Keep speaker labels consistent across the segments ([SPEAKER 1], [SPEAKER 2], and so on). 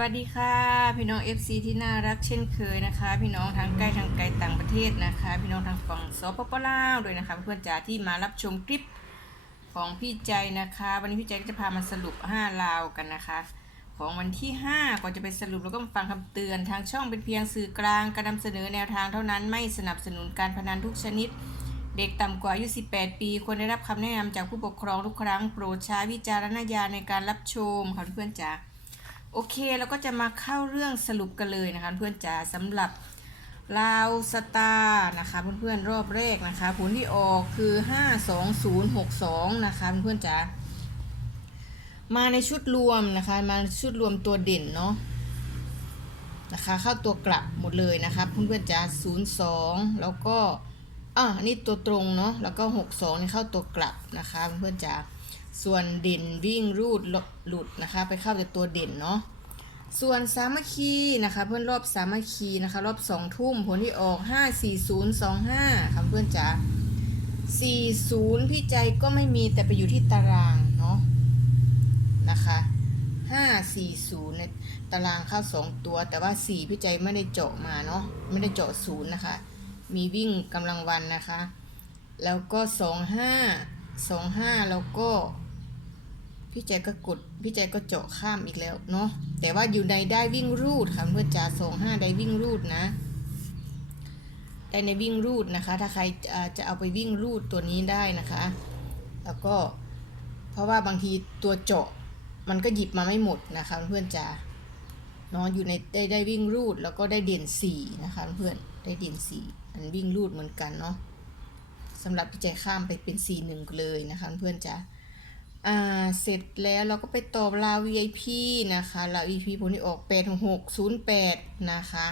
[SPEAKER 1] วัสดีค่ะ พี่น้อง FC ที่น่ารักเช่นเคยนะคะ พี่น้องทางใกล้ทางไกลต่างประเทศนะคะ พี่น้องทางฝั่งสปปลาวด้วยนะคะ เพื่อนจ๋าที่มารับชมคลิปของพี่ใจนะคะ วันนี้พี่ใจก็จะพามาสรุป 5 ลาวกันนะคะ ของวันที่ 5 ก่อนจะไปสรุปเราก็มาฟังคำเตือนทางช่องเป็นเพียงสื่อกลางการนำเสนอแนวทางเท่านั้นไม่สนับสนุนการพนันทุกชนิด เด็กต่ำกว่าอายุ 18 ปีควรได้รับคำแนะนำจากผู้ปกครองทุกครั้งโปรดใช้วิจารณญาณในการรับชมค่ะเพื่อนๆจ๋า โอเคเราก็จะมาเข้าเรื่องสรุปกันเลยนะคะเพื่อนจ๋าสำหรับลาวสตาร์นะคะเพื่อนๆรอบแรกนะคะผลที่ออกคือ 52062 นะคะเพื่อนๆจ๋ามาในชุดรวมนะคะมาชุดรวมตัวเด่นเนาะนะคะเข้าตัวกลับหมดเลยนะคะเพื่อนๆจ๋า02 แล้วก็อะอันนี่ตัวตรงเนาะแล้วก็ 62นี่เข้าตัวกลับนะคะเพื่อนๆจ๋าส่วนเด่นวิ่งรูดหลุดนะคะ ไปเข้าแต่ตัวเด่นเนาะ ส่วนสามัคคีนะคะ เพื่อนรอบสามัคคีนะคะ รอบสองทุ่มผลที่ออก54025ค่ะเพื่อนจ๋า40พี่ใจก็ไม่มีแต่ไปอยู่ที่ตารางเนาะนะคะ540ในตารางเข้า2ตัว แต่ว่า4พี่ใจไม่ได้เจาะมาเนาะไม่ได้เจาะศูนย์นะคะ มีวิ่งกำลังวันนะคะ แล้วก็25 25แล้วก็ พี่ใจก็กดพี่ใจก็เจาะข้ามอีกแล้วเนาะแต่ว่าอยู่ในได้วิ่งรูดค่ะเพื่อนจ๋าสองห้าได้วิ่งรูดนะได้ในวิ่งรูดนะคะ ถ้าใครจะเอาไปวิ่งรูดตัวนี้ได้นะคะ แล้วก็เพราะว่าบางทีตัวเจาะมันก็หยิบมาไม่หมดนะคะเพื่อนจ๋าเนาะอยู่ในได้ได้วิ่งรูดแล้วก็ได้เด่นสี่นะคะเพื่อนได้เด่นสี่อันวิ่งรูดเหมือนกันเนาะสำหรับพี่ใจข้ามไปเป็นสี่หนึ่งเลยนะคะเพื่อนจ๋า อ่าเสร็จแล้วเราก็ไปตอบลาว VIP นะคะลาว VIP ผลที่ออก 86608 นะคะ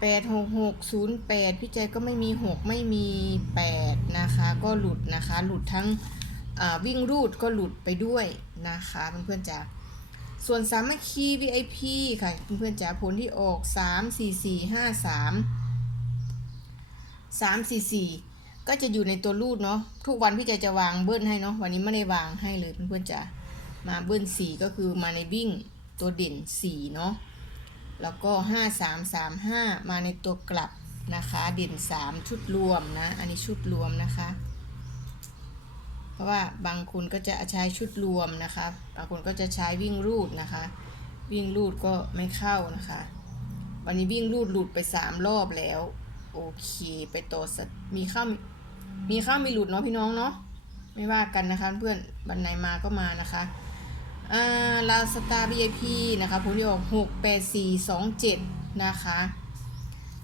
[SPEAKER 1] 86608 พี่ใจก็ไม่มี 6 ไม่มี 8 นะคะ ก็หลุดนะคะ หลุดทั้งวิ่งรูดก็หลุดไปด้วยนะคะเพื่อนๆจ๋าส่วนสามัคคี VIP ค่ะเพื่อนๆจ๋าผลที่ออก 34453 344 ก็จะอยู่ในตัวรูดเนาะทุกวันพี่ใจจะวางเบิ้ลให้เนาะวันนี้ไม่ได้วางให้เลยเพื่อนๆจะมาเบิ้ลสีก็คือมาในวิ่งตัวเด่นสีเนาะแล้วก็ห้าสามสามห้ามาในตัวกลับนะคะ เด่นสามชุดรวมนะ อันนี้ชุดรวมนะคะ เพราะว่าบางคนก็จะใช้ชุดรวมนะคะ บางคนก็จะใช้วิ่งรูดนะคะ วิ่งรูดก็ไม่เข้านะคะ วันนี้วิ่งรูดหลุดไปสามรอบแล้ว โอเค ไปต่อสัตมีเข้าม มีเข้ามีหลุดเนาะพี่น้องเนาะไม่ว่ากันนะคะเพื่อนบันไหนมาก็มานะคะอ่าลาสตาร์ VIP นะคะผลที่ออกหกแปดสี่สองเจ็ดนะคะ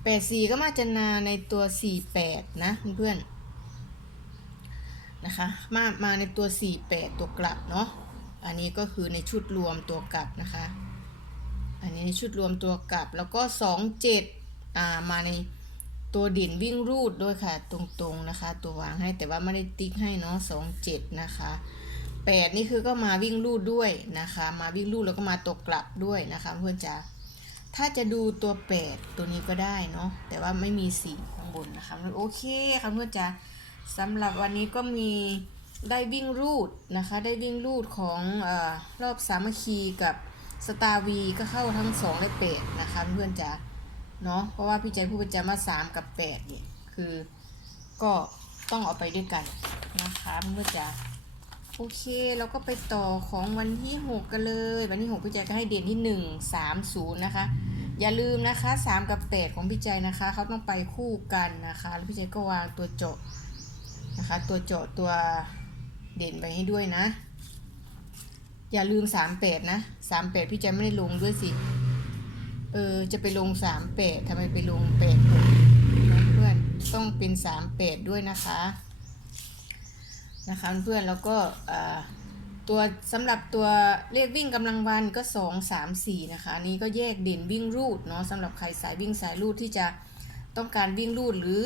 [SPEAKER 1] แปดสี่ก็มาจะนาในตัวสี่แปดนะเพื่อนๆนะคะมามาในตัวสี่แปดตัวกลับเนาะอันนี้ก็คือในชุดรวมตัวกลับนะคะ อันนี้ในชุดรวมตัวกลับแล้วก็สองเจ็ดอ่ามาใน ตัวเด่นวิ่งรูดด้วยค่ะ ตรงๆนะคะ ตัววางให้แต่ว่าไม่ได้ติ๊กให้เนาะสองเจ็ดนะคะแปดนี่คือก็มาวิ่งรูดด้วยนะคะ มาวิ่งรูดแล้วก็มาตกกลับด้วยนะคะเพื่อนจ๋าถ้าจะดูตัวแปดตัวนี้ก็ได้เนาะแต่ว่าไม่มีสีข้างบนนะคะโอเคค่ะเพื่อนจ๋าสำหรับวันนี้ก็มีได้วิ่งรูดนะคะ ได้วิ่งรูดของออรอบสามัคคีกับสตาร์วีก็เข้าทั้งสองและแปดนะคะเพื่อนจ๋า เนาะเพราะว่าพี่ใจผู้ประจำว่าสามกับแปดเนี่ยคือก็ต้องเอาไปด้วยกันนะคะเพื่อนจ๋าโอเคเราก็ไปต่อของวันที่หกกันเลย วันที่หกพี่ใจก็ให้เด่นที่หนึ่งสามศูนย์นะคะ อย่าลืมนะคะสามกับแปดของพี่ใจนะคะเขาต้องไปคู่กันนะคะแล้วพี่ใจก็วางตัวเจาะนะคะ ตัวเจาะตัวเด่นไปให้ด้วยนะ อย่าลืมสามแปดนะสามแปดพี่ใจไม่ได้ลงด้วยสิ เออจะไปลงสามแปดทำไมไปลงแปดหกเพื่อนต้องเป็นสามแปดด้วยนะคะนะคะเพื่อนแล้วก็ตัวสำหรับตัวเลขวิ่งกำลังวันก็สองสามสี่นะคะนนี้ก็แยกเด่นวิ่งรูดเนาะสำหรับใครสายวิ่งสายรูดที่จะต้องการวิ่งรูดหรือ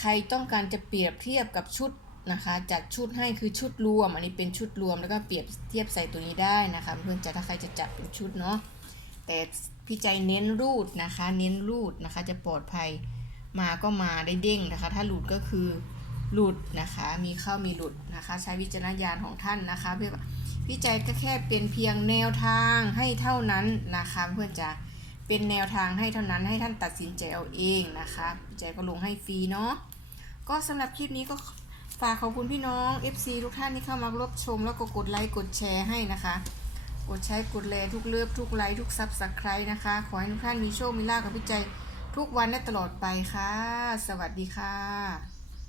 [SPEAKER 1] ใครต้องการจะเปรียบเทียบกับชุดนะคะจัดชุดให้คือชุดรวม อันนี้เป็นชุดรวมแล้วก็เปรียบเทียบใส่ตัวนี้ได้นะคะเพื่อนจะถ้าใครจะจัดเป็นชุดเนาะ แต่พี่ใจเน้นรูดนะคะ เน้นรูดนะคะ จะปลอดภัยมาก็มาได้เด้งนะคะ ถ้าหลุดก็คือหลุดนะคะ มีเข้ามีหลุดนะคะ ใช้วิจารณญาณของท่านนะคะพี่พี่ใจก็แค่เป็นเพียงแนวทางให้เท่านั้นนะคะ เพื่อนจ๋าเป็นแนวทางให้เท่านั้นให้ท่านตัดสินใจเอาเองนะคะพี่ใจก็ลงให้ฟรีเนาะก็สำหรับคลิปนี้ก็ฝากขอบคุณพี่น้อง FC ทุกท่านที่เข้ามารับชมแล้วก็กดไลค์กดแชร์ให้นะคะ กดใช้กดแลทุกเลือบทุกไลค์ทุกซับสไครต์นะคะ ขอให้ทุกท่านมีโชค มีลาภกับพี่ใจทุกวันและตลอดไปค่ะ สวัสดีค่ะ